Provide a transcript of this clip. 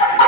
Thank you.